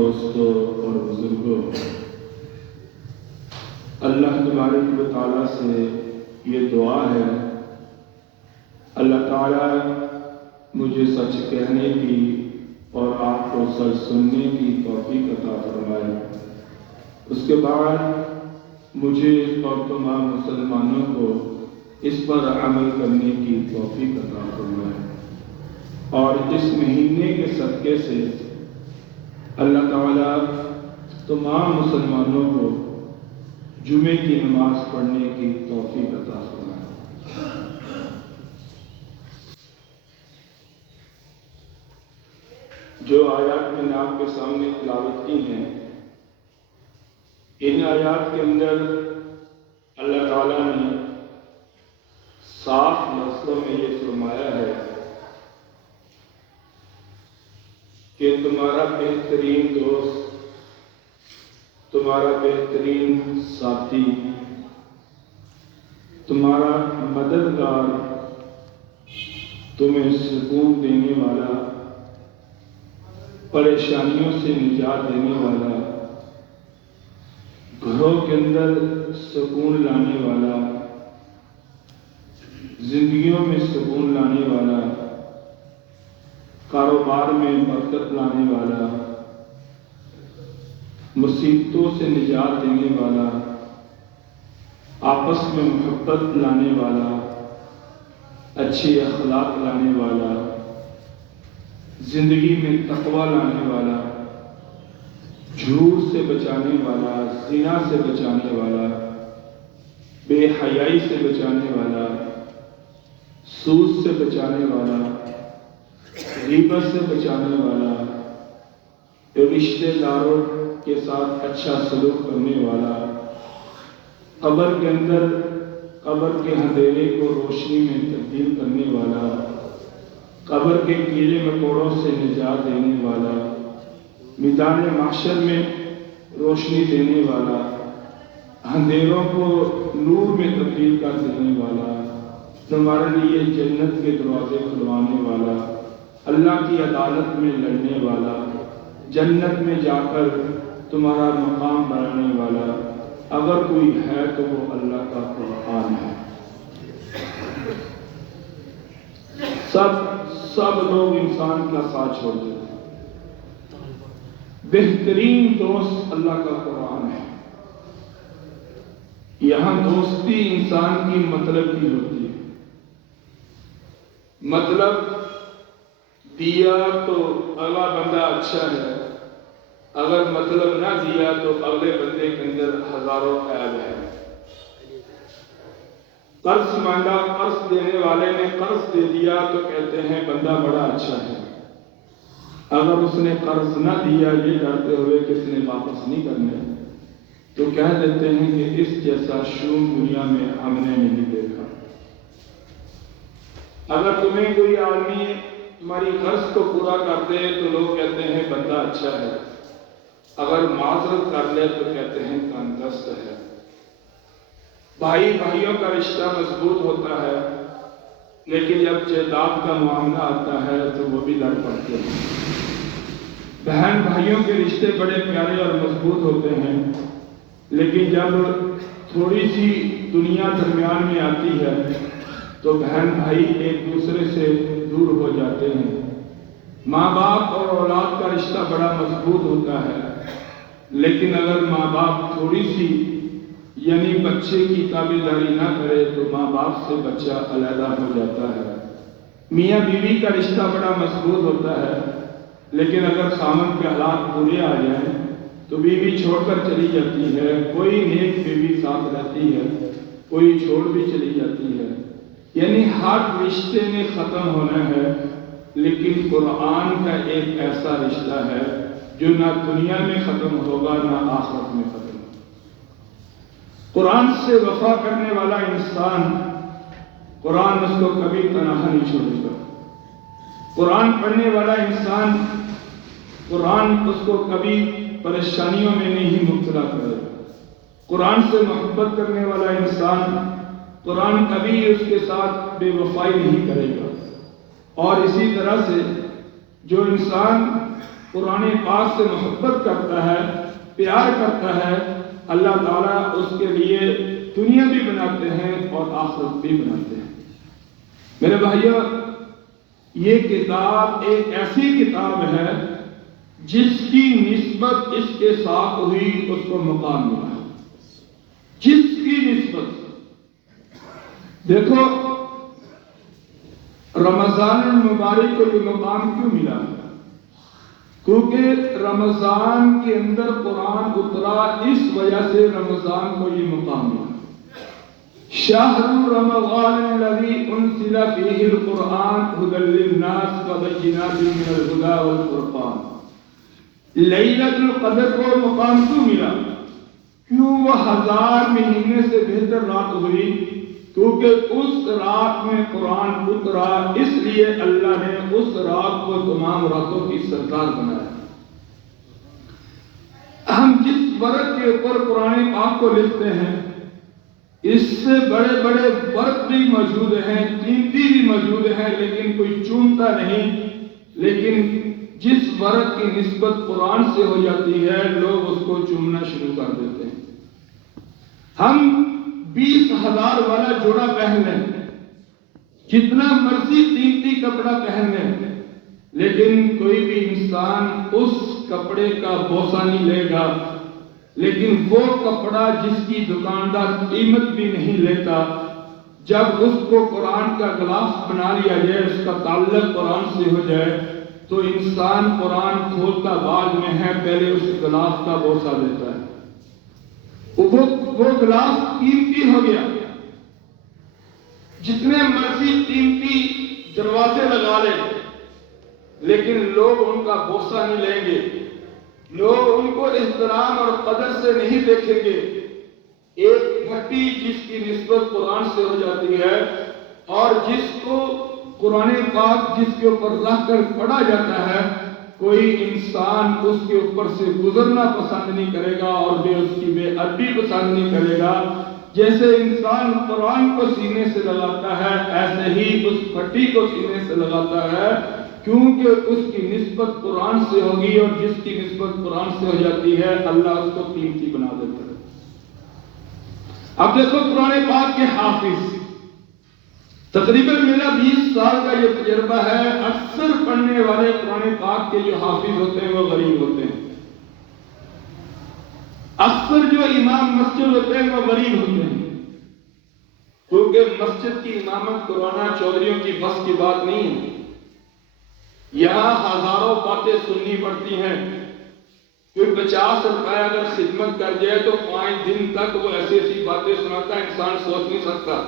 دوستوں اور بزرگوں، اللہ تبارک و تعالیٰ سے یہ دعا ہے، اللہ تعالیٰ مجھے سچ کہنے کی اور آپ کو سچ سننے کی توفیق عطا فرمائے۔ اس کے بعد مجھے اور تمام مسلمانوں کو اس پر عمل کرنے کی توفیق عطا فرمائے، اور اس مہینے کے صدقے سے اللہ تعالیٰ تمام مسلمانوں کو جمعے کی نماز پڑھنے کی توفیق عطا فرمائے۔ جو آیات میں نے آپ کے سامنے تلاوت کی ہیں، ان آیات کے اندر اللہ تعالیٰ نے صاف لفظوں میں یہ فرمایا ہے کہ تمہارا بہترین دوست، تمہارا بہترین ساتھی، تمہارا مددگار، تمہیں سکون دینے والا، پریشانیوں سے نجات دینے والا، گھروں کے اندر سکون لانے والا، زندگیوں میں سکون لانے والا، کاروبار میں برکت لانے والا، مصیبتوں سے نجات دینے والا، آپس میں محبت لانے والا، اچھے اخلاق لانے والا، زندگی میں تقوی لانے والا، جھوٹ سے بچانے والا، زنا سے بچانے والا، بے حیائی سے بچانے والا، سود سے بچانے والا، غیبت سے بچانے والا، رشتہ داروں کے ساتھ اچھا سلوک کرنے والا، قبر کے اندر قبر کے اندھیرے کو روشنی میں تبدیل کرنے والا، قبر کے کیڑے مکوڑوں سے نجات دینے والا، میدان محشر میں روشنی دینے والا، اندھیروں کو نور میں تبدیل کر دینے والا، تمہارے لیے جنت کے دروازے کھلوانے والا، اللہ کی عدالت میں لڑنے والا، جنت میں جا کر تمہارا مقام بنانے والا، اگر کوئی ہے تو وہ اللہ کا قرآن ہے۔ سب لوگ انسان کا ساتھ چھوڑ دیتے ہیں، بہترین دوست اللہ کا قرآن ہے۔ یہاں دوستی انسان کی مطلب کی ہوتی ہے، مطلب دیا تو اگلا بندہ اچھا ہے، اگر مطلب نہ دیا تو اگلے بندے کے اندر ہزاروں عیب ہے۔ قرض مانگا، قرض دینے والے نے قرض دے دیا تو کہتے ہیں بندہ بڑا اچھا ہے، اگر اس نے قرض نہ دیا یہ ڈرتے ہوئے کہ اس نے واپس نہیں کرنے تو کہہ دیتے ہیں کہ اس جیسا شوم دنیا میں ہم نے نہیں دیکھا۔ اگر تمہیں کوئی آدمی تمہاری قرض کو پورا کر دے تو لوگ کہتے ہیں بندہ اچھا ہے، اگر معذرت کر لے تو کہتے ہیں تندرست ہے۔ بھائی بھائیوں کا رشتہ مضبوط ہوتا ہے، لیکن جب جائیداد کا معاملہ آتا ہے تو وہ بھی لڑ پڑتے ہیں۔ بہن بھائیوں کے رشتے بڑے پیارے اور مضبوط ہوتے ہیں، لیکن جب تھوڑی سی دنیا درمیان میں آتی ہے تو بہن بھائی ایک دوسرے سے دور ہو جاتے ہیں۔ ماں باپ اور اولاد کا رشتہ بڑا مضبوط ہوتا ہے، لیکن اگر ماں باپ تھوڑی سی یعنی بچے کی تابعداری نہ کرے تو ماں باپ سے بچہ علیحدہ ہو جاتا ہے۔ میاں بیوی کا رشتہ بڑا مضبوط ہوتا ہے، لیکن اگر خامن کے حالات برے آ جائیں تو بیوی چھوڑ کر چلی جاتی ہے، کوئی نیک بیوی ساتھ رہتی ہے، کوئی چھوڑ بھی چلی جاتی ہے۔ یعنی ہر رشتے میں ختم ہونا ہے، لیکن قرآن کا ایک ایسا رشتہ ہے جو نہ دنیا میں ختم ہوگا نہ آخرت میں ختم ہوگا۔ قرآن سے وفا کرنے والا انسان، قرآن اس کو کبھی تنہا نہیں چھوڑے گا۔ قرآن پڑھنے والا انسان، قرآن اس کو کبھی پریشانیوں میں نہیں مبتلا کرے گا۔ قرآن سے محبت کرنے والا انسان، قرآن کبھی اس کے ساتھ بے وفائی نہیں کرے گا۔ اور اسی طرح سے جو انسان قرآن پاک سے محبت کرتا ہے، پیار کرتا ہے، اللہ تعالیٰ اس کے لیے دنیا بھی بناتے ہیں اور آخرت بھی بناتے ہیں۔ میرے بھائیو، یہ کتاب ایک ایسی کتاب ہے جس کی نسبت اس کے ساتھ ہوئی اس کو مقام ملا، جس کی نسبت۔ دیکھو رمضان المبارک کو یہ مقام کیوں ملا؟ کیونکہ رمضان کے اندر قرآن اترا، اس وجہ سے رمضان کو یہ مقام ملا۔ شہر رمضان الذی انزل فیہ القرآن ھدی للناس وبینات من الھدی والفرقان۔ لیلۃ القدر کو مقام کیوں ملا؟ کیوں وہ 1000 مہینے سے بہتر رات ہوئی؟ کیونکہ اس رات میں قرآن اترا، اس لیے اللہ نے اس رات کو تمام راتوں کی سردار بنایا۔ ہم جس ورق کے اوپر قرآن پاک کو لکھتے ہیں، اس سے بڑے بڑے ورق بھی موجود ہیں، قیمتی بھی موجود ہیں، لیکن کوئی چومتا نہیں۔ لیکن جس ورق کی نسبت قرآن سے ہو جاتی ہے، لوگ اس کو چومنا شروع کر دیتے ہیں۔ ہم 20,000 والا جوڑا پہن لیں، جتنا مرضی قیمتی کپڑا پہن لیں، لیکن کوئی بھی انسان اس کپڑے کا بوسہ نہیں لے گا۔ لیکن وہ کپڑا جس کی دکاندار قیمت بھی نہیں لیتا، جب اس کو قرآن کا غلاف بنا لیا جائے، اس کا تعلق قرآن سے ہو جائے، تو انسان قرآن کھولتا بعد میں ہے، پہلے اس غلاف کا بوسہ لیتا ہے۔ وہ غلاف قیمتی ہو گیا، جتنے مرضی قیمتی دروازے لگا لیں، لیکن لوگ ان کا بوسہ نہیں لیں گے، لوگ ان کو احترام اور قدر سے نہیں دیکھیں گے۔ ایک گھٹی جس کی نسبت قرآن سے ہو جاتی ہے، اور جس کو قرآن پاک جس کے اوپر رکھ کر پڑھا جاتا ہے، کوئی انسان اس کے اوپر سے گزرنا پسند نہیں کرے گا، اور اس کی بے ادبی پسند نہیں کرے گا۔ جیسے انسان قرآن کو سینے سے لگاتا ہے، ایسے ہی اس پھٹی کو سینے سے لگاتا ہے، کیونکہ اس کی نسبت قرآن سے ہوگی، اور جس کی نسبت قرآن سے ہو جاتی ہے، اللہ اس کو قیمتی بنا دیتا ہے۔ اب دیکھو قرآن پاک کے حافظ، تقریباً میرا 20 سال کا یہ تجربہ ہے، اکثر پڑھنے والے قرآن پاک کے جو حافظ ہوتے ہیں وہ غریب ہوتے ہیں۔ اکثر جو امام مسجد ہوتے ہیں وہ غریب ہوتے ہیں، کیونکہ مسجد کی امامت کروانا چودھریوں کی بس کی بات نہیں ہے۔ یہاں ہزاروں باتیں سننی پڑتی ہیں۔ کوئی 50 روپے اگر خدمت کر جائے تو 5 دن تک وہ ایسی ایسی باتیں سناتا ہے، انسان سوچ نہیں سکتا۔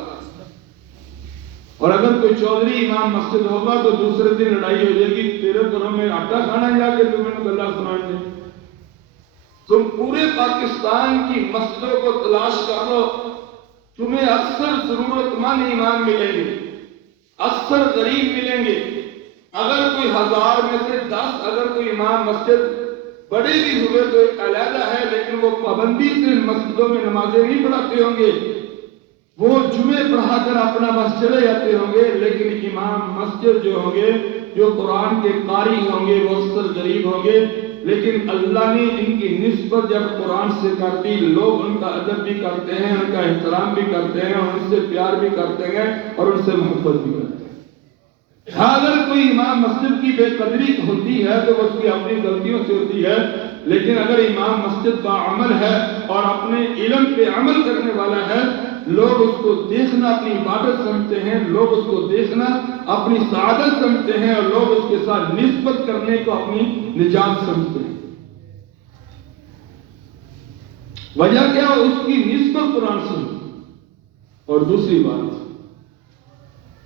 اور اگر کوئی چودھری امام مسجد ہوگا تو دوسرے دن لڑائی ہو جائے گی، تیرے گھروں میں آٹا کھانا جا کے تمہیں گلا سنائیں گے۔ تم پورے پاکستان کی مسجدوں کو تلاش کر لو، تمہیں اکثر ضرورت مند امام ملیں گے، اکثر غریب ملیں گے۔ اگر کوئی 1000 میں سے 10 اگر کوئی امام مسجد بڑے بھی ہوئے تو ایک علیحدہ ہے، لیکن وہ پابندی سے مسجدوں میں نمازیں نہیں پڑھاتے ہوں گے، وہ جمعے پڑھا کر اپنا بس چلے جاتے ہوں گے۔ لیکن امام مسجد جو ہوں گے، جو قرآن کے قاری ہوں گے، وہ اکثر غریب ہوں گے۔ لیکن اللہ نے ان کی نسبت جب قرآن سے کر دی، لوگ ان کا ادب بھی کرتے ہیں، ان کا احترام بھی کرتے ہیں، اور ان سے پیار بھی کرتے ہیں، اور ان سے محبت بھی کرتے ہیں۔ اگر کوئی امام مسجد کی بے قدری ہوتی ہے تو وہ اس کی اپنی غلطیوں سے ہوتی ہے، لیکن اگر امام مسجد باعمل ہے اور اپنے علم پہ عمل کرنے والا ہے، لوگ اس کو دیکھنا اپنی عبادت سمجھتے ہیں، لوگ اس کو دیکھنا اپنی سعادت سمجھتے ہیں، اور لوگ اس کے ساتھ نسبت کرنے کو اپنی نجات سمجھتے ہیں۔ وجہ کیا؟ اس کی نسبت قرآن سے۔ اور دوسری بات،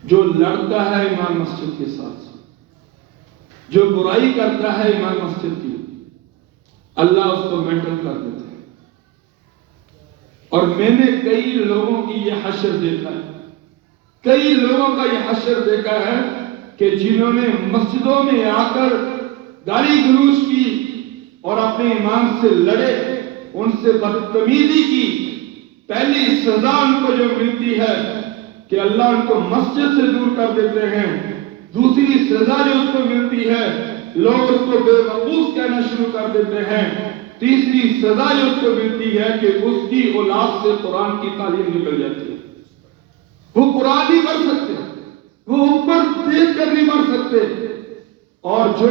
جو لڑتا ہے امام مسجد کے ساتھ، جو برائی کرتا ہے امام مسجد کی، اللہ اس کو مینٹل کر دیتا ہے۔ اور میں نے کئی لوگوں کی یہ حشر دیکھا ہے، کئی لوگوں کا یہ حشر دیکھا ہے کہ جنہوں نے مسجدوں میں آ کر گالی گلوچ کی اور اپنے امام سے لڑے، ان سے بدتمیزی کی، پہلی سزا ان کو جو ملتی ہے کہ اللہ ان کو مسجد سے دور کر دیتے ہیں۔ دوسری سزا جو اس کو ملتی ہے لوگ اس کو بے وقوف کہنا شروع کر دیتے ہیں۔ تیسری سزا جو اس کو ملتی ہے کہ اس کی اولاد سے قرآن کی تعلیم نکل جاتی ہے۔ وہ قرآن نہیں پڑھ سکتے، وہ اوپر دیکھ کر نہیں پڑھ سکتے، اور جو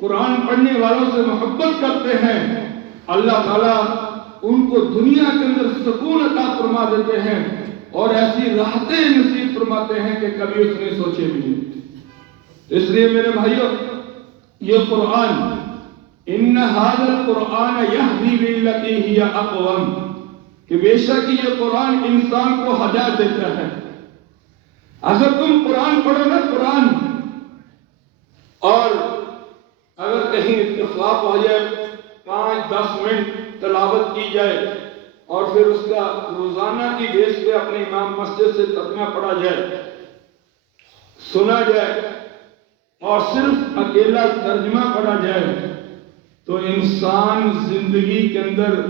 قرآن پڑھنے والوں سے محبت کرتے ہیں اللہ تعالیٰ ان کو دنیا کے اندر سکون عطا فرما دیتے ہیں اور ایسی راحتیں نصیب فرماتے ہیں کہ کبھی اس نے سوچے بھی نہیں۔ اس لیے میرے بھائیوں، یہ قرآن ان ھذا القرآن یہدی للتی ہی اقوم، کہ بے شک یہ قرآن انسان کو ہدایت دیتا ہے۔ اگر تم قرآن پڑھو نا قرآن، اور اگر کہیں اتفاق ہو جائے 5-10 منٹ تلاوت کی جائے اور پھر اس کا روزانہ کی بیس پہ اپنے امام مسجد سے ترجمہ پڑھا جائے، سنا جائے اور صرف اکیلا ترجمہ پڑھا جائے، تو انسان زندگی کے اندر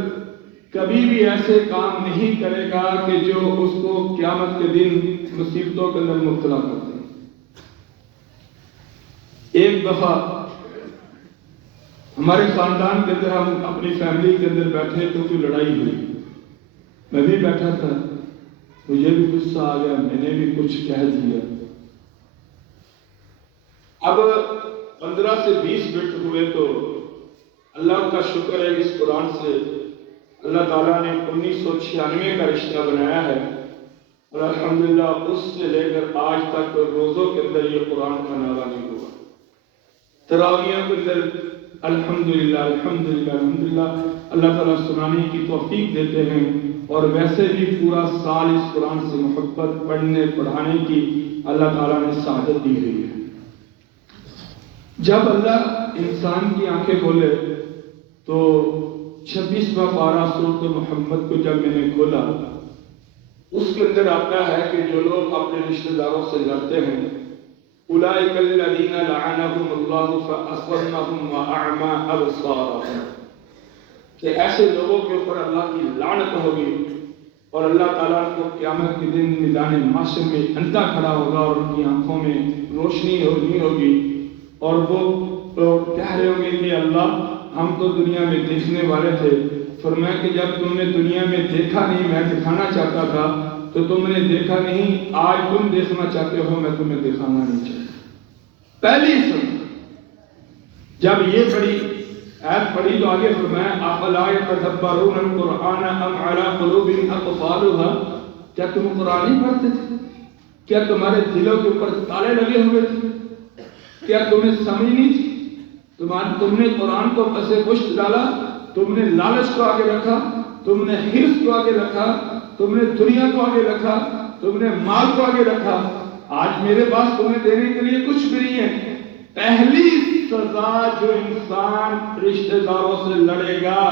کبھی بھی ایسے کام نہیں کرے گا کہ جو اس کو قیامت کے دن مصیبتوں کے اندر مبتلا کر دیں۔ ایک دفعہ ہمارے خاندان کے اندر، ہم اپنی فیملی کے اندر بیٹھے تو کوئی لڑائی ہوئی، میں بھی بیٹھا تھا، مجھے بھی غصہ آ گیا، میں نے بھی کچھ کہہ دیا۔ اب 15 سے 20 منٹ ہوئے تو اللہ کا شکر ہے اس قرآن سے اللہ تعالیٰ نے 1996 کا رشتہ بنایا ہے، اور الحمدللہ اس سے لے کر آج تک روزوں کے اندر یہ قرآن کا نعرہ نہیں ہوا۔ تراویحوں کے اندر الحمدللہ الحمدللہ الحمدللہ اللہ تعالیٰ سنانے کی توفیق دیتے ہیں، اور ویسے بھی پورا سال اس قرآن سے محبت پڑھنے پڑھانے کی اللہ تعالیٰ نے سعادت دی ہوئی ہے۔ جب اللہ انسان کی آنکھیں کھولے تو 26واں پارہ سورۃ محمد کو جب میں نے کھولا، اس کے اندر آتا ہے کہ جو لوگ اپنے رشتہ داروں سے لڑتے ہیں، اولئک الذین لعنہم اللہ فاصمهم واعمی ابصارهم، کہ ایسے لوگوں کے اوپر اللہ کی لعنت ہوگی اور اللہ تعالیٰ کو قیامت کے دن میدان محشر میں اندھا کھڑا ہوگا اور ان کی آنکھوں میں روشنی نہیں ہوگی، اور وہ کہہ رہے ہوں گے کہ اللہ ہم تو دنیا میں دیکھنے والے تھے، فرمایا کہ جب تم نے دنیا میں دیکھا نہیں، میں دکھانا چاہتا تھا تو تم نے دیکھا نہیں، آج تم دیکھنا چاہتے ہو، میں تمہیں دکھانا نہیں چاہتا۔ پہلی سن جب یہ پڑھی آیت پڑھی تو آگے فرمایا افلا یتدبرون القرآن ام علی قلوب اقفالها، کیا تم قرآن نہیں پڑھتے تھے؟ کیا تمہارے دلوں کے اوپر تالے لگے ہوئے تھے؟ کیا تمہیں سمجھ نہیں تھی؟ تم نے قرآن کو پس پشت ڈالا، تم نے لالچ کو آگے رکھا، تم نے حرص کو آگے رکھا، تم نے دنیا کو آگے رکھا، تم نے مال کو آگے رکھا۔ آج میرے پاس تمہیں دینے کے لیے کچھ بھی نہیں ہے۔ پہلی سزا جو انسان رشتہ داروں سے لڑے گا،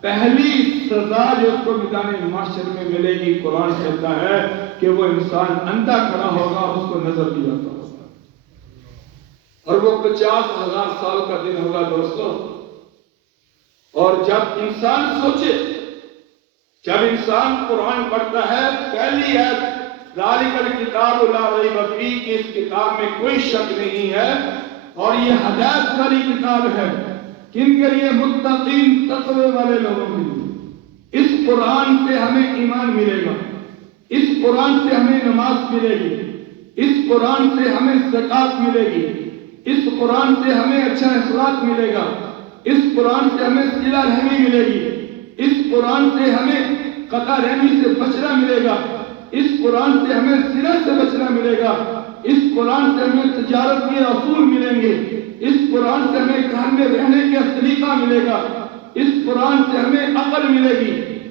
پہلی سزا جو اس کو میدان محشر میں ملے گی، قرآن کہتا ہے کہ وہ انسان اندھا کھڑا ہوگا اور اس کو نظر نہیں آتا ہوگا، اور وہ 50,000 سال کا دن ہوگا دوستو۔ اور جب انسان سوچے، جب انسان قرآن پڑھتا ہے، پہلی آیت ذالک الکتاب لا ریب فیہ، کہ اس کتاب میں کوئی شک نہیں ہے اور یہ ہدایت والی کتاب ہے، کن کے لیے؟ متقین، تقوی والے لوگوں کے لیے۔ اس قرآن سے ہمیں ایمان ملے گا، اس قرآن سے ہمیں نماز ملے گی، اس قرآن سے ہمیں زکوٰۃ ملے گی، اس قرآن سے ہمیں اچھا اخلاق ملے گا، اس قرآن سے ہمیں صلہ رحمی ملے گی، اس قرآن سے ہمیں قطع رحمی سے بچنا ملے گا، اس قرآن سے ہمیں زنا سے بچنا ملے گا، اس قرآن سے ہمیں تجارت کے اصول ملیں گے، اس قرآن سے ہمیں گھر میں رہنے کا سلیقہ ملے گا، اس قرآن سے ہمیں عقل ملے گی،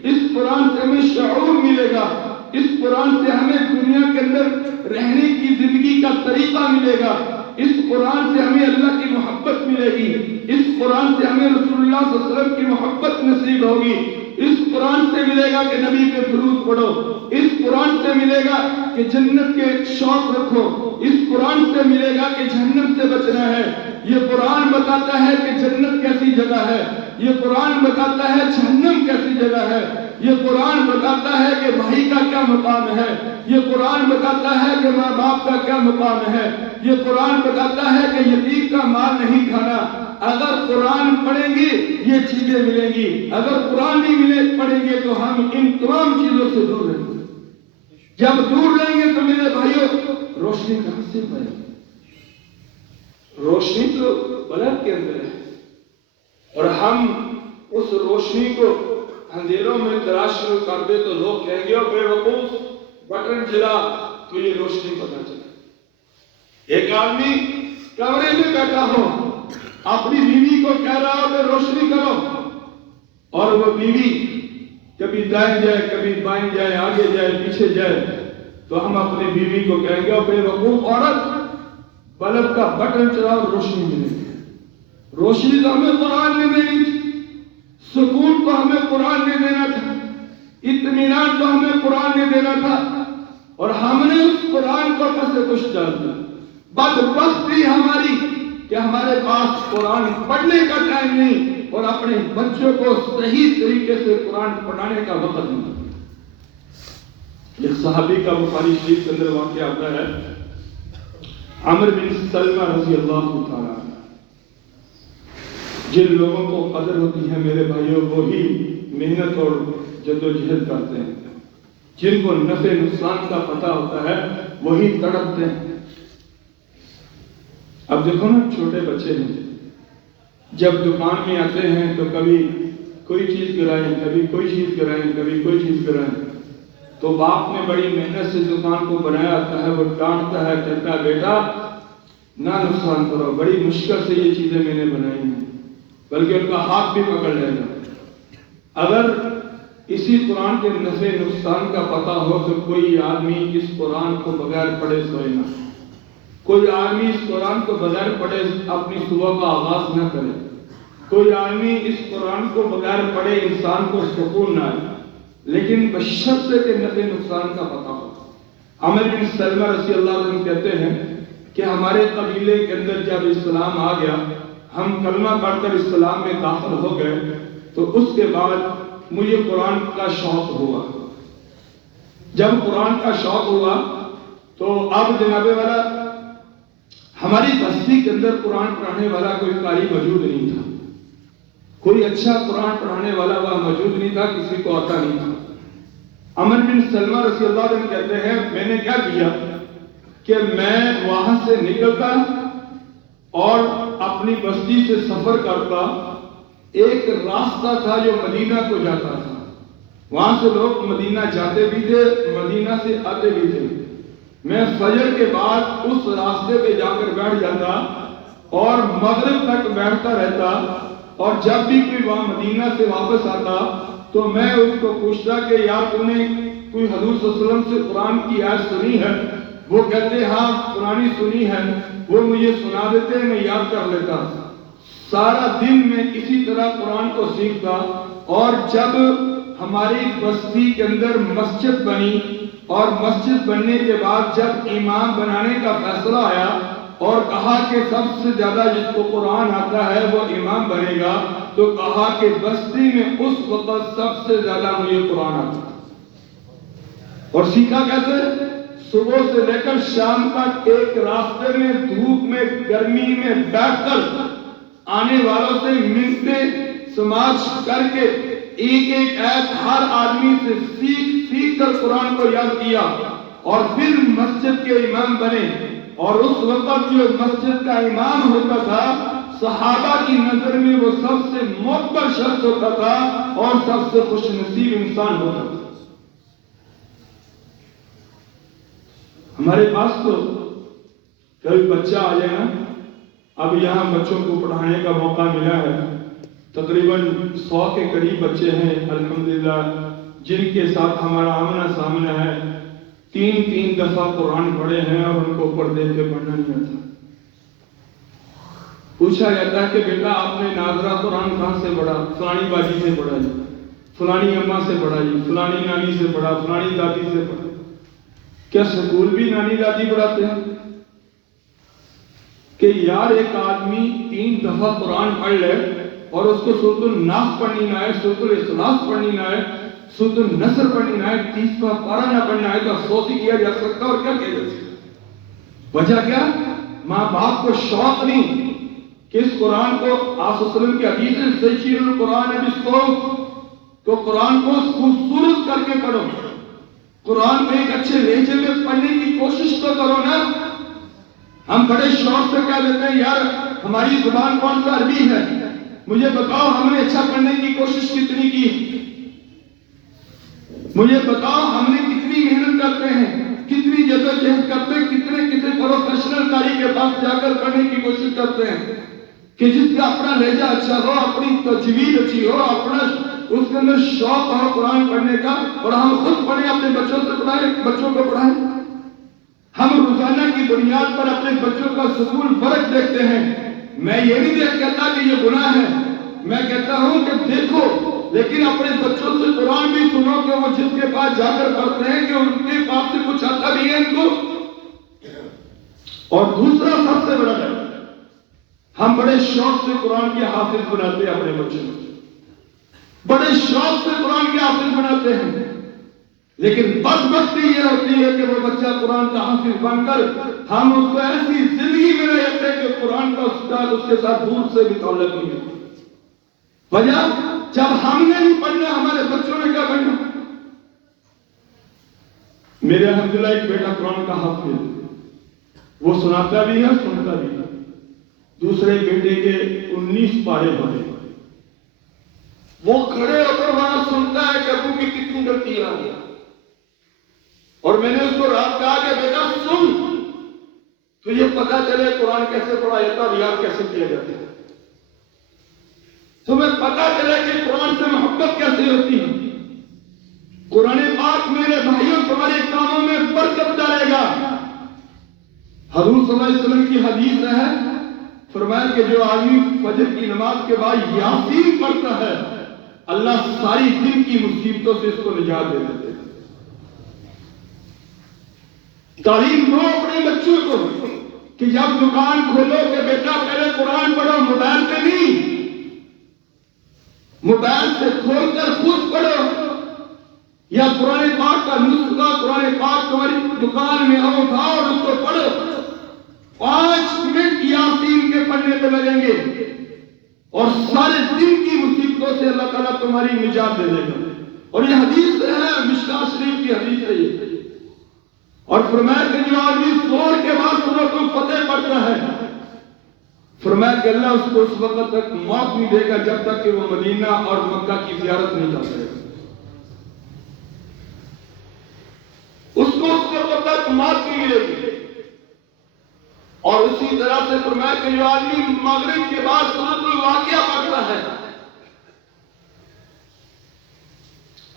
اس قرآن سے ہمیں شعور ملے گا، اس قرآن سے ہمیں دنیا کے اندر رہنے کی زندگی کا طریقہ ملے گا، اس قرآن سے ہمیں اللہ کی محبت ملے گی، اس قرآن سے ہمیں رسول اللہ صلی اللہ علیہ وسلم کی محبت نصیب ہوگی، اس قرآن سے ملے گا کہ نبی پہ درود پڑھو، اس قرآن سے ملے گا کہ جنت کے شوق رکھو، اس قرآن سے ملے گا کہ جہنم سے بچنا ہے۔ یہ قرآن بتاتا ہے کہ جنت کیسی جگہ ہے، یہ قرآن بتاتا ہے جہنم کیسی جگہ ہے، یہ قرآن بتاتا ہے کہ بھائی کا کیا مقام ہے، یہ قرآن بتاتا ہے کہ ماں باپ کا کیا مقام ہے، یہ قرآن بتاتا ہے کہ یتیم کا مال نہیں کھانا۔ اگر قرآن پڑھیں گے یہ چیزیں ملیں گی، اگر قرآن نہیں پڑھیں گے تو ہم ان تمام چیزوں سے دور رہیں گے۔ جب دور رہیں گے تو میرے بھائیوں روشنی کہاں سے پائیں گے؟ روشنی تو بلب کے اندر ہے، اور ہم اس روشنی کو اندھیروں میں تلاش شروع کر دے تو لوگ کہیں گے بے وقوف بٹن چلا تو یہ روشنی پتہ چلا۔ ایک آدمی کمرے میں بیٹھا ہو، اپنی بیوی کو کہہ رہا ہو کہ روشنی کرو، اور وہ بیوی کبھی دائیں جائے کبھی بائیں جائے آگے جائے پیچھے جائے، تو ہم اپنی بیوی کو کہیں گے بے وقوف عورت بلب کا بٹن چلاؤ روشنی ملے گی۔ روشنی تو ہمیں قرآن نے دینی تھی، سکون تو ہمیں قرآن نے دینا تھا، اطمینان تو ہمیں قرآن نے دینا تھا، اور ہم نے اس قرآن کو پس کش ڈال دیا۔ بدبختی ہماری کہ ہمارے پاس قرآن پڑھنے کا ٹائم نہیں اور اپنے بچوں کو صحیح طریقے سے قرآن پڑھانے کا وقت نہیں۔ ایک صحابی کا بخاری شریف کے اندر واقعہ آتا ہے، عمر بن سلمہ رضی اللہ تعالیٰ، جن لوگوں کو قدر ہوتی ہے میرے بھائیوں وہی محنت اور جدوجہد کرتے ہیں، جن کو نفع نقصان کا پتہ ہوتا ہے وہی تڑپتے ہیں۔ اب دیکھو نا چھوٹے بچے ہیں، جب دکان میں آتے ہیں تو کبھی کوئی چیز گرائیں کبھی کوئی چیز گرائیں کبھی کوئی چیز گرائیں، تو باپ نے بڑی محنت سے دکان کو بنایا ہوتا ہے، وہ ڈانٹتا ہے کہتا ہے بیٹا نہ نقصان کرو، بڑی مشکل سے یہ چیزیں میں نے بنائی ہیں، بلکہ ان کا ہاتھ بھی پکڑ لے گا۔ اگر اسی قرآن کے نفع نقصان کا پتہ ہو تو کوئی آدمی اس قرآن کو بغیر پڑھے سوئے نہ، کوئی آدمی اس قرآن کو بغیر پڑھے اپنی صبح کا آغاز نہ کرے، کوئی آدمی اس قرآن کو بغیر پڑھے انسان کو سکون نہ آئے، لیکن بشرط کے نفع نقصان کا پتہ ہو۔ عمر بن سلمہ رضی اللہ عنہ کہتے ہیں کہ ہمارے قبیلے کے اندر جب اسلام آ گیا، ہم کلمہ پڑھ کر اسلام میں داخل ہو گئے، تو اس کے بعد مجھے قرآن کا شوق ہوا۔ جب قرآن کا شوق ہوا تو اب جناب والا ہماری بستی کے اندر قرآن پڑھانے والا کوئی قاری موجود نہیں تھا، کوئی اچھا قرآن پڑھانے والا وہاں موجود نہیں تھا، کسی کو آتا نہیں تھا۔ عمر بن سلمہ رضی اللہ عنہ کہتے ہیں میں نے کیا کیا کہ میں وہاں سے نکلتا اور اپنی بستی سے سفر کرتا، ایک راستہ تھا جو مدینہ کو جاتا تھا، وہاں سے لوگ مدینہ جاتے بھی تھے مدینہ سے آتے بھی تھے، میں فجر کے بعد اس راستے پہ جا کر بیٹھ جاتا اور مغرب تک بیٹھتا رہتا، اور جب بھی کوئی وہاں مدینہ سے واپس آتا تو میں اس کو پوچھتا کہ یار تم نے کوئی حضور صلی اللہ علیہ وسلم سے قرآن کی آیت سنی ہے؟ وہ کہتے ہاں قرآن سنی ہے، وہ مجھے سنا دیتے میں یاد کر لیتا، سارا دن میں اسی طرح قرآن کو سیکھتا، اور جب ہماری بستی کے اندر مسجد بنی اور مسجد بننے کے بعد جب امام بنانے کا فیصلہ آیا اور کہا کہ سب سے زیادہ جس کو قرآن آتا ہے وہ امام بنے گا، تو کہا کہ بستی میں اس وقت سب سے زیادہ مجھے قرآن آتا ہے۔ اور سیکھا کیسے؟ صبح سے لے کر شام تک ایک راستے میں دھوپ میں گرمی میں بیٹھ کر آنے والوں سے ملتے سماج کر کے ایک ایک آیت ہر آدمی سے سیکھ کر قرآن کو یاد کیا، اور پھر مسجد کے امام بنے۔ اور اس وقت جو مسجد کا امام ہوتا تھا صحابہ کی نظر میں وہ سب سے معتبر شخص ہوتا تھا اور سب سے خوش نصیب انسان ہوتا تھا۔ ہمارے پاس تو کبھی بچہ آ جائے نا، اب یہاں بچوں کو پڑھانے کا موقع ملا ہے، تقریباً 100 کے قریب بچے ہیں الحمدللہ جن کے ساتھ ہمارا آمنا سامنا ہے، 3 دفعہ قرآن پڑھے ہیں اور ان کو اوپر دیکھ کے پڑھنا نہیں آتا۔ پوچھا جاتا ہے کہ بیٹا آپ نے ناظرہ قرآن کہاں سے پڑھا؟ فلانی باجی سے پڑھا جی، فلانی اماں سے پڑھا جی، فلانی نانی سے پڑھا، فلانی دادی سے پڑھا۔ کیا سکول بھی نانی دادی پڑھاتے ہیں؟ کہ یار ایک آدمی 3 دفعہ قرآن پڑھ لے اور اس کو سورۃ الناس پڑھنی نہ آئے، سورۃ الاخلاص پڑھنی نہ آئے، سورۃ النصر پڑھنی نہ آئے، 30واں پارہ نہ پڑھنا آئے تو افسوس ہی کیا جا سکتا اور کیا کیا جا سکتا۔ وجہ کیا؟ ماں باپ کو شوق نہیں کہ اس قرآن کو، آپ صلی اللہ علیہ وسلم کی حدیث ہے زیّنوا القرآن بالصوت، تو قرآن کو خوبصورت کر کے پڑھو، قرآن کو ایک اچھے لہجے میں پڑھنے کی کوشش تو کرو نا۔ ہم بڑے شوق سے کہہ دیتے ہیں یار ہماری زبان کون سا عربی ہے، مجھے بتاؤ ہم نے اچھا پڑھنے کی کوشش کتنی کی، مجھے بتاؤ ہم نے کتنی محنت کرتے ہیں، کتنی جدوجہد کرتے ہیں، کتنے پروفیشنل قاری کے پاس جا کر پڑھنے کی کوشش کرتے ہیں کہ جس کا اپنا لہجہ اچھا ہو، اپنی تجوید اچھی ہو، اپنا اس کے اندر شوق ہو قرآن پڑھنے کا، اور ہم خود پڑھیں، اپنے بچوں سے پڑھائیں، بچوں کو پڑھائیں۔ ہم روزانہ کی بنیاد پر اپنے بچوں کا سکول فرق دیکھتے ہیں۔ میں یہ نہیں کہتا کہ یہ گناہ ہے، میں کہتا ہوں کہ دیکھو لیکن اپنے بچوں سے قرآن بھی سنو کہ وہ جس کے پاس جا کر پڑھتے ہیں کہ ان کے پاس سے کچھ آتا بھی ہے ان کو۔ اور دوسرا سب سے بڑا ہے، ہم بڑے شوق سے قرآن کے حافظ بناتے ہیں اپنے بچوں کو، بڑے شوق سے قرآن کے حافظ بناتے ہیں، لیکن بدبختی یہ ہوتی ہے کہ وہ بچہ قرآن کا حافظ بن کر ہم اس کو ایسی زندگی میں رہتے ہیں کہ قرآن کا استاد اس کے ساتھ دور سے بھی تعلق نہیں ہے۔ وجہ جب ہم نے نہیں پڑھنا ہمارے بچوں نے کیا پڑھنا؟ میرے الحمدللہ ایک بیٹا قرآن کا حافظ، وہ سناتا بھی ہے سنتا بھی ہے، دوسرے بیٹے کے 19 پارے ہوتے، وہ کھڑے ہو کر وہاں سنتا ہے کہ ابو کی کتنی غلطی آ گیا، اور میں نے اس کو رات کہا کہ بیٹا سن تو یہ پتا چلے قرآن کیسے پڑھا جاتا ہے، ریاض کیسے کیا جاتا ہے، تمہیں پتا چلے کہ قرآن سے محبت کیسے ہوتی ہے۔ قرآن پاک میرے بھائیوں تمہارے کاموں میں برکت ڈالے گا۔ حضور صلی اللہ علیہ وسلم کی حدیث ہے، فرمایا کہ جو آدمی فجر کی نماز کے بعد یاسین پڑھتا ہے اللہ ساری دن کی مصیبتوں سے اس کو نجات دے دیتے ہیں۔ تعلیم دو اپنے بچوں کو کہ جب دکان کھولو کہ بیٹا پہلے قرآن پڑھو، موبائل پہ نہیں، موبائل سے کھول کر خود پڑھو، یا قرآن پاک کا نسخہ قرآن پاک تمہاری دکان میں ہو، اٹھاؤ اور اس کو پڑھو۔ 5 منٹ یاسین کے پڑھنے پہ لگیں گے اور سارے دن کی مصیبتوں سے اللہ تعالیٰ تمہاری نجات دے دے گا۔ اور یہ حدیث ہے، مشکاۃ شریف کی حدیث ہے یہ۔ اور فرمایا کہ جو آدمی زور کے بعد سورۃ الفتح پڑھتا ہے، فرمایا کہ اللہ اس کو اس وقت تک موت نہیں دے گا جب تک کہ وہ مدینہ اور مکہ کی زیارت نہیں کرے گا، اس کو اس وقت تک موت نہیں ملے گی۔ اور اسی طرح سے فرمایا کہ جو آدمی مغرب کے بعد سورۃ الواقعہ پڑھتا ہے،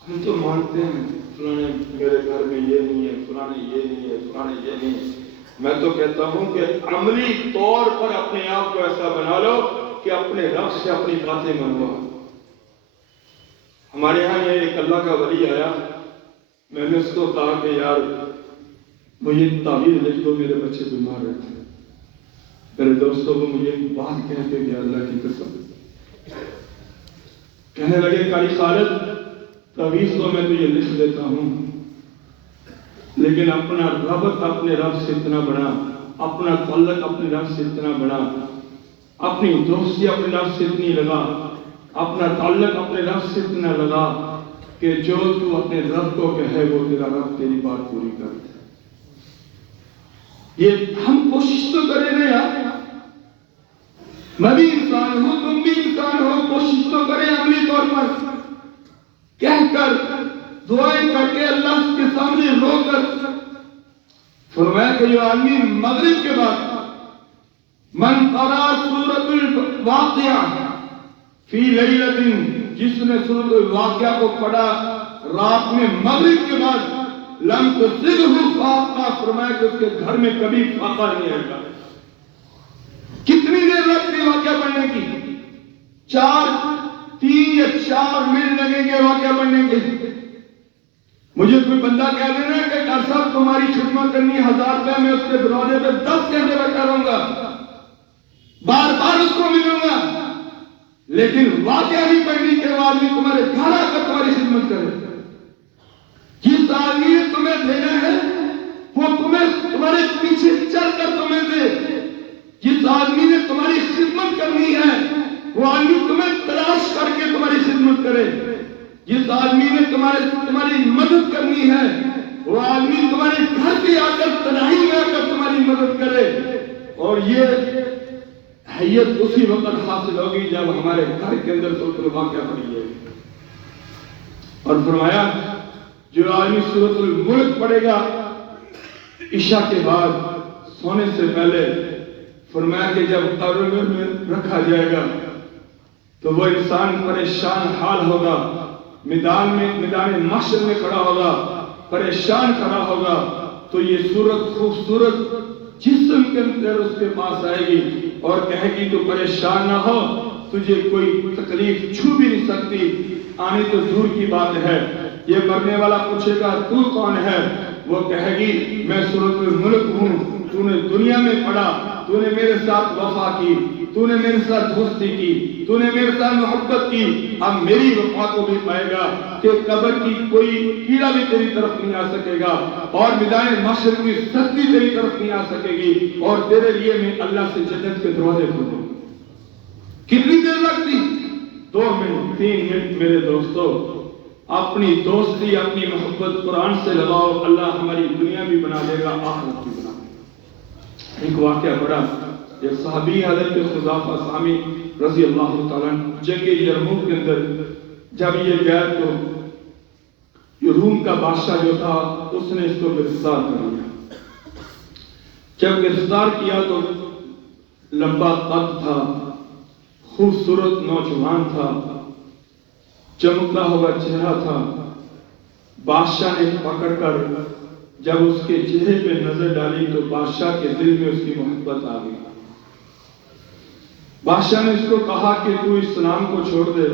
ہم تو مانتے ہیں فلانے میرے گھر میں یہ نہیں ہے، فلانے یہ نہیں ہے، فلانے یہ نہیں ہے، میں تو کہتا ہوں کہ عملی طور پر اپنے آپ کو ایسا بنا لو کہ اپنے رب سے اپنی باتیں منواؤ۔ ہمارے ہاں یہ ایک اللہ کا ولی آیا، میں نے اس کو کہا کہ یار مجھے تعویذ لکھ دو، میرے بچے بیمار رہتے ہیں۔ میرے دوستوں کو مجھے ایک بات کہتے کہ اللہ کی قسم، کہنے لگے قاری خالد تعویذ تو میں تجھے لکھ دیتا ہوں، لیکن اپنا ربط اپنے رب سے اتنا بڑا، اپنا تعلق اپنے رب سے اتنا بڑا، اپنی دوستی اپنے رب سے اتنی لگا، اپنا تعلق اپنے رب سے اتنا لگا کہ جو تو اپنے رب کو کہے وہ تیرا رب تیری بات پوری کر دے۔ یہ ہم کوشش تو کریں نا یار، میں بھی انسان ہوں، تم بھی انسان ہو، کوشش تو کریں عملی طور پر کہہ کر، دعائیں کر کے، اللہ کے سامنے رو کر۔ فرمایا کہ جو آدمی مغرب کے بعد من قرأ سورۃ الواقعہ فی لیلۃ، جس نے سورۃ الواقعہ کو پڑھا رات میں مغرب کے بعد، لم تصبہ فاقہ، فرمایا کہ اس کے گھر میں کبھی فاقہ نہیں آئے گا۔ کتنی دیر لگتی ہے واقعہ پڑھنے کی؟ 3 یا 4 منٹ لگیں گے واقعہ پڑھنے کے۔ مجھے کوئی بندہ کہہ دینا کہ ڈاکٹر صاحب تمہاری خدمت کرنی 1000 روپے، میں اس کے دروازے پہ 10 گھنٹے بیٹھا رہوں گا، بار بار اس کو ملوں گا، لیکن واقعہ نہیں پڑھنے کے بعد بھی تمہارے گھر آ کر تمہاری خدمت کرے. جس آدمی نے تمہیں دینا ہے وہ تمہارے پیچھے چل کر تمہیں دے. جس آدمی نے تمہاری خدمت کرنی ہے وہ آدمی تمہیں تلاش کر کے تمہاری خدمت کرے. جس آدمی نے تمہاری مدد کرنی ہے وہ آدمی تمہارے گھر پہ آ کر تنہائی میں آ کر تمہاری مدد کرے. اور یہ حیت اسی وقت حاصل ہوگی جب ہمارے گھر کے اندر سورۃ الواقعہ پڑھی ہے. اور فرمایا جو آدمی سورۃ الملک پڑھے گا عشاء کے بعد سونے سے پہلے، فرمایا کہ جب قبر میں رکھا جائے گا تو وہ انسان پریشان حال ہوگا، میدان محشر میں کھڑا ہوگا، پریشان کھڑا ہوگا. تو یہ صورت خوبصورت جسم کے اندر اس کے پاس آئے گی اور کہے گی تو پریشان نہ ہو، تجھے کوئی تکلیف چھو بھی نہیں سکتی. آنے تو دور کی بات ہے. یہ مرنے والا پوچھے گا تو کون ہے؟ وہ کہے گی میں سورۃ الملک ہوں. تو نے دنیا میں پڑھا، تو نے میرے ساتھ وفا کی، تو نے میرے ساتھ دوستی کی، تو نے میرے ساتھ محبت کی. اب میری وفا کو بھی پائے گا کہ قبر کی کوئی کیڑا بھی تیری طرف نہیں آ سکے گا اور میدان محشر کی سختی تیری طرف نہیں آ سکے گی. اور تیرے لیے میں اللہ سے جنت کے دروازے کھولوں. کتنی دیر لگتی؟ 2 منٹ 3 منٹ. میرے دوستو، اپنی دوستی اپنی محبت قرآن سے لگاؤ. اللہ ہماری دنیا بھی بنا دے گا، آخرت بھی بنا دے گا. ایک واقعہ پڑا، ایک صحابی حضرت حذیفہ سامی رضی اللہ تعالیٰ عنہ جنگ یرموک کے اندر جب یہ گئے تو یہ روم کا بادشاہ جو تھا اس نے اس کو گرفتار کر لیا. جب گرفتار کیا تو لمبا قد تھا، خوبصورت نوجوان تھا، چمکتا ہوا چہرہ تھا. بادشاہ نے پکڑ کر جب اس کے چہرے پہ نظر ڈالی تو بادشاہ کے دل میں اس کی محبت آ گئی. بادشاہ نے اس کو کہا کہ تو اسلام کو چھوڑ دے،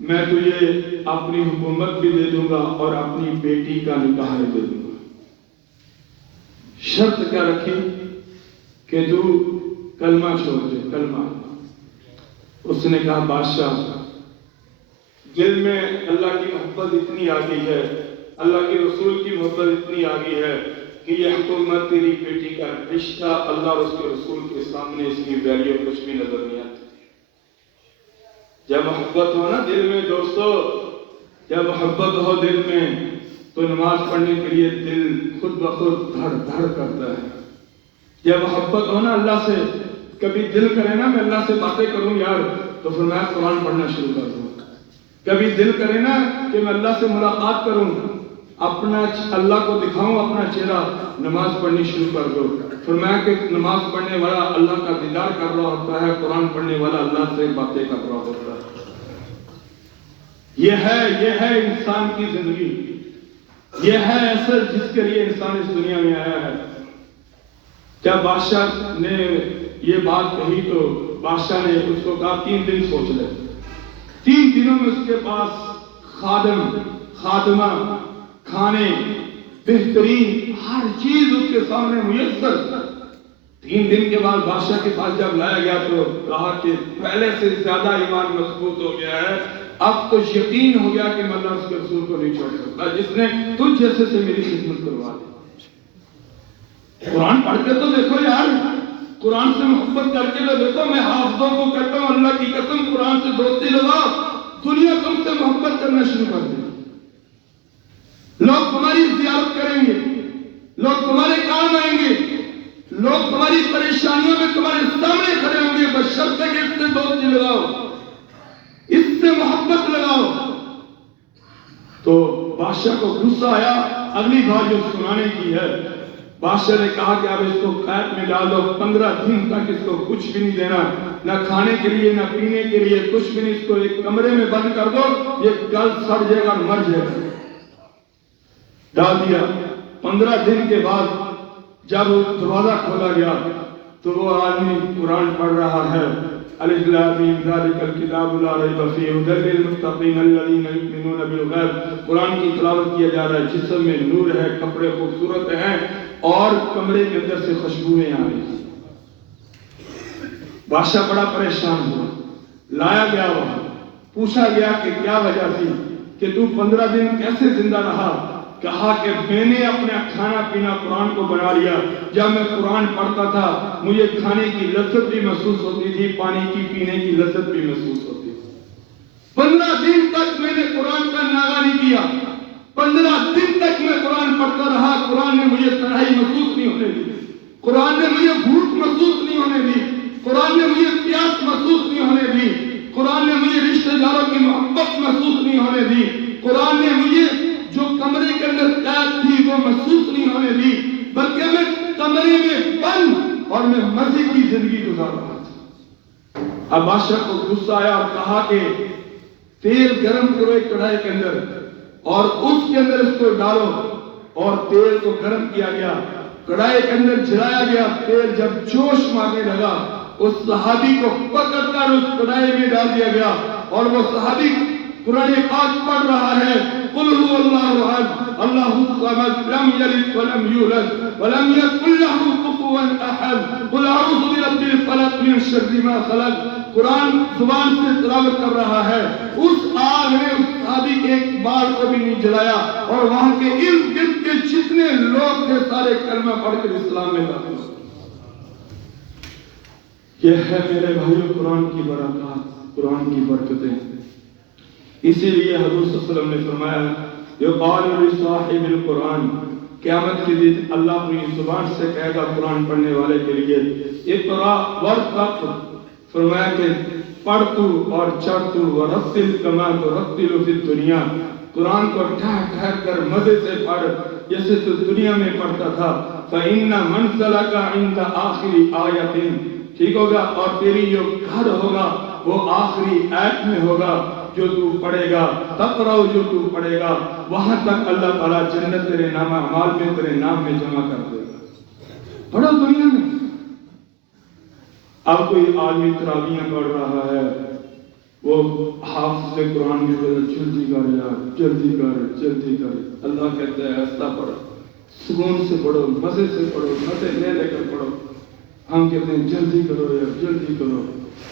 میں تجھے اپنی حکومت بھی دے دوں گا اور اپنی بیٹی کا نکاح بھی دے دوں گا. شرط کیا رکھی کہ تو کلمہ چھوڑ دے، کلمہ. اس نے کہا بادشاہ دل میں اللہ کی محبت اتنی آ گئی ہے، اللہ کے رسول کی محبت اتنی آ گئی ہے کہ یہ حکومت تیری بیٹی کا رشتہ اللہ اور اس کے رسول کے سامنے اس کی ویلیو کچھ بھی نظر نہیں آتی. جب محبت ہو نا دل میں دوستو، جب محبت ہو دل میں تو نماز پڑھنے کے لیے دل خود بخود دھڑ دھڑ کرتا ہے. جب محبت ہو نا اللہ سے، کبھی دل کرے نا میں اللہ سے باتیں کروں یار تو پھر میں قرآن پڑھنا شروع کر دوں. کبھی دل کرے نا کہ میں اللہ سے ملاقات کروں، اپنا اللہ کو دکھاؤں اپنا چہرہ، نماز پڑھنی شروع کر دو. فرمایا کہ نماز پڑھنے والا اللہ کا دیدار کر رہا ہوتا ہے، قرآن پڑھنے والا اللہ سے باتیں کر رہا ہوتا ہے. یہ ہے انسان کی زندگی، یہ ہے اصل جس کے لیے انسان اس دنیا میں آیا ہے. جب بادشاہ نے یہ بات کہی تو بادشاہ نے اس کو کہا 3 دن سوچ لے. 3 دنوں میں اس کے پاس خادمہ، کھانے، بہترین ہر چیز اس کے سامنے میسر. 3 دن کے بعد بادشاہ کے پاس جب لایا گیا تو کہا کہ پہلے سے زیادہ ایمان مضبوط ہو گیا ہے، اب تو یقین ہو گیا کہ میں اللہ اس کے رسول کو نہیں چھوڑ سکتا جس نے تجھ جیسے سے میری خدمت کروا دی. قرآن پڑھ کے تو دیکھو یار، قرآن سے محبت کر کے تو دیکھو. میں حافظوں کو کہتا ہوں اللہ کی قسم قرآن سے دوستی لگاؤ، دنیا تم سے محبت کرنا شروع کر دے. لوگ تمہاری زیارت کریں گے، لوگ تمہارے کام آئیں گے، لوگ تمہاری پریشانیوں میں تمہارے سامنے کھڑے ہوں گے، بشرطے کہ اس سے دوستی لگاؤ، اس سے محبت لگاؤ. تو بادشاہ کو غصہ آیا. اگلی بات جو سنانے کی ہے، بادشاہ نے کہا کہ اب اس کو قید میں ڈال دو، 15 دن تک اس کو کچھ بھی نہیں دینا، نہ کھانے کے لیے نہ پینے کے لیے کچھ بھی نہیں. اس کو ایک کمرے میں بند کر دو، یہ کل سڑ جائے گا اور مر جائے گا. ڈال دیا. 15 دن کے بعد جب دروازہ کھولا گیا تو وہ آدمی قرآن پڑھ رہا ہے. الف لام میم ذالک الکتاب لا ریب فیہ ھدی للمتقین الذین یؤمنون بالغیب. قرآن کی تلاوت کیا جا رہا ہے، جسم میں نور ہے، کپڑے خوبصورت ہیں اور کمرے کے اندر سے خوشبوئیں آ رہی ہیں. بادشاہ بڑا پریشان ہوا. لایا گیا وہاں، پوچھا گیا کہ کیا وجہ تھی کہ تو 15 دن کیسے زندہ رہا؟ کہا کہ میں نے اپنا کھانا پینا قرآن کو بنا لیا، جب میں قرآن پڑھتا تھا مجھے کھانے کی لذت بھی محسوس ہوتی تھی، پانی کی پینے کی لذت بھی محسوس ہوتی تھی۔ 15 دن تک میں نے قرآن کا ناغہ نہیں کیا، 15 دن تک میں قرآن پڑھتا رہا، قرآن نے مجھے تنہائی محسوس نہیں ہونے دی، قرآن نے مجھے بھوک محسوس نہیں ہونے دی، قرآن نے مجھے پیاس محسوس نہیں ہونے دی، قرآن نے مجھے رشتہ داروں کی محبت محسوس نہیں ہونے دی، قرآن نے مجھے جو کمرے کے اندر قید تھی وہ محسوس نہیں ہونے دی، بلکہ میں کمرے میں بند اور میں مزے کی زندگی گزار رہا تھا۔ اب بادشاہ کو غصہ آیا اور کہا کہ تیل گرم کرو ایک کڑھائی کے اندر اور اس کے اندر اس کو ڈالو، اور تیل کو گرم کیا گیا، کڑھائی کے اندر جلایا گیا، تیل جب جوش مارنے لگا اس صحابی کو پکڑ کر اس کڑھائی میں ڈال دیا گیا، اور وہ صحابی قرآن پاک پڑھ رہا ہے، قل هو اللہ احد اللہ الصمد لم یلد ولم یولد ولم یکن له کفوا احد قل اعوذ برب الفلق من شر ما خلق۔ قرآن زبان سے تلاوت کر رہا ہے، اس آگ نے اس صحابی کے ایک بال کو بھی نہیں جلایا، اور وہاں کے ارد گرد کے جتنے لوگ تھے سارے کلمہ پڑھ کر اسلام میں داخل ہوئے۔ یہ ہے میرے بھائیو قرآن کی برکات، قرآن کی برکتیں۔ اسی لیے حضور صلی اللہ علیہ وسلم نے فرمایا یقال لصاحب القرآن، قیامت کے دن اللہ اپنی زبان سے کہے گا قرآن پڑھنے والے کے لیے اقرا ورتق، فرمایا کہ پڑھ تو اور چڑھ تو، ورتل کما ترتل فی الدنیا، قرآن کو ٹھہر ٹھہر کر مزے سے پڑھ جیسے تو دنیا میں پڑھتا تھا۔ فإن من سلك عند آخر آیۃ، ٹھیک ہوگا، اور تیری جو گھر ہوگا وہ آخری آیت میں ہوگا جو تو پڑھے گا، تقرأ جو تو پڑھے گا، وہاں تک اللہ تعالیٰ جنت تیرے نام اعمال میں تیرے نام میں جمع کر دے گا۔ پڑھو دنیا میں۔ اب کوئی آدمی تراویحاں پڑھ رہا ہے، وہ حافظ قرآن میں بولے جلدی کر یار، جلدی کر جلدی کر، اللہ کہتا ہے ایسا پڑھو، سکون سے پڑھو، مزے سے پڑھو، مزے لے لے کر پڑھو۔ ہم کہتے ہیں جلدی کرو یار جلدی کرو۔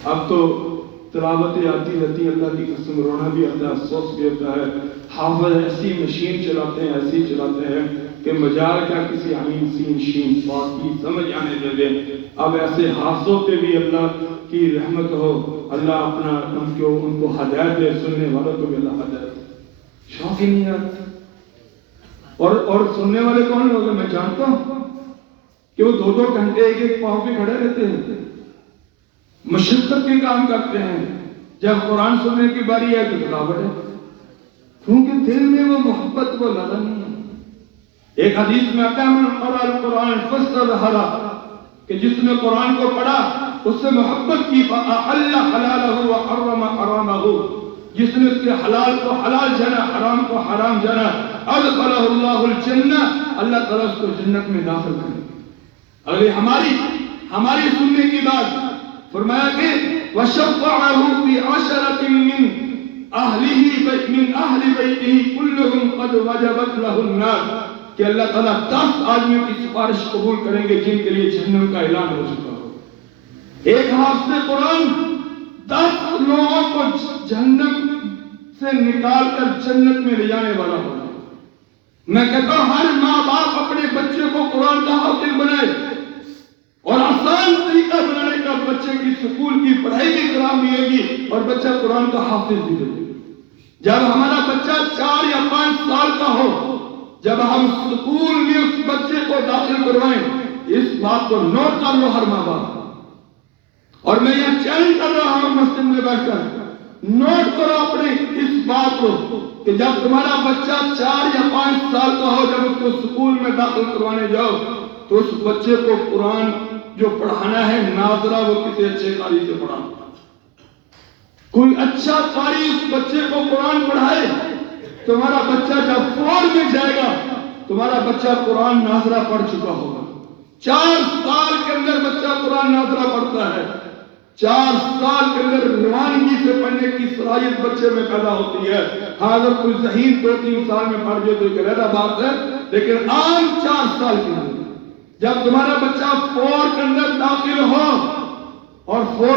اب تو تلاوتیں آتی رہتی، اللہ کی قسم رونا بھی آتا ہے، افسوس بھی ہوتا ہے۔ حافظ ایسی مشین چلاتے ہیں، ایسی چلاتے ہیں کہ مجال کیا کسی عین سین شین صاد کی سمجھ آنے دے دے۔ اب ایسے حافظوں پہ بھی اللہ کی رحمت ہو، اللہ اپنا ان کو ہدایت دے، سننے والوں کو بھی اللہ ہدایت دے۔ شوق ہی نہیں آتا۔ اور سننے والے کون لوگ ہیں؟ میں جانتا ہوں کہ وہ 2-2 گھنٹے ایک ایک پاؤں پہ کھڑے رہتے ہیں، مشقت کے کام کرتے ہیں، جب قرآن سننے کی باری ہے تو تھکاوٹ ہے، کیونکہ دل میں وہ محبت وہ لگن نہیں ہے۔ ایک حدیث میں آتا ہے من قرأ القرآن فاستظہر، کہ جس نے قرآن کو پڑھا اس سے محبت کی، فأحل حلالہ وحرم حرامہ، جس نے اس کے حلال کو حلال جانا، حرام کو حرام جانا، ادخلہ اللہ الجنہ، اللہ تعالیٰ اس کو جنت میں داخل کرے۔ اگر ہماری سننے کی بات فرمایا کہ وَشَفَّعَهُ فِي عَشَرَةٍ مِّنْ أَهْلِ بَيْتِهِ كُلُّهُمْ قَدْ وَجَبَتْ لَهُ النَّارُ، کہ اللہ تعالیٰ 10 آدمیوں کی سفارش قبول کریں گے جن کے لیے جہنم کا اعلان ہو چکا ہو۔ ایک حافظ قرآن 10 لوگوں کو جہنم سے نکال کر جنت میں لے جانے والا ہوگا۔ میں کہتا ہوں ہر ماں باپ اپنے بچے کو قرآن کا حافظ بنائے، اور آسان طریقہ بنانے کا، بچے کی سکول کی پڑھائی بھی کرامی ہوگی اور بچہ قرآن کا حافظ بھی بنے۔ جب ہمارا بچہ 4 یا 5 سال کا ہو، جب ہم سکول میں اس بچے کو داخل کروائیں، اس بات کو نوٹ کر لو ہر ماں باپ، اور میں یہ چیلنج کر رہا ہوں مسجد میں بیٹھ کر، نوٹ کرو اپنے اس بات کو کہ جب تمہارا بچہ 4 یا 5 سال کا ہو، جب اس کو سکول میں داخل کروانے جاؤ تو اس بچے کو قرآن جو پڑھانا ہے ناظرہ وہ کسی اچھے قاری سے پڑھانا، کوئی اچھا قاری اس بچے کو قرآن پڑھائے۔ تمہارا بچہ جب 4 میں جائے گا تمہارا بچہ قرآن ناظرہ پڑھ چکا ہوگا۔ 4 سال کے اندر بچہ قرآن ناظرہ پڑھتا ہے، 4 سال کے اندر روانگی سے پڑھنے کی صلاحیت بچے میں پیدا ہوتی ہے۔ ہاں اگر کوئی ذہین 2-3 سال میں پڑھ جائے تو ایک علیحدہ بات ہے، لیکن عام 4 سال کے اندر جب تمہارا بچہ 4 کے اندر داخل ہو، اور 4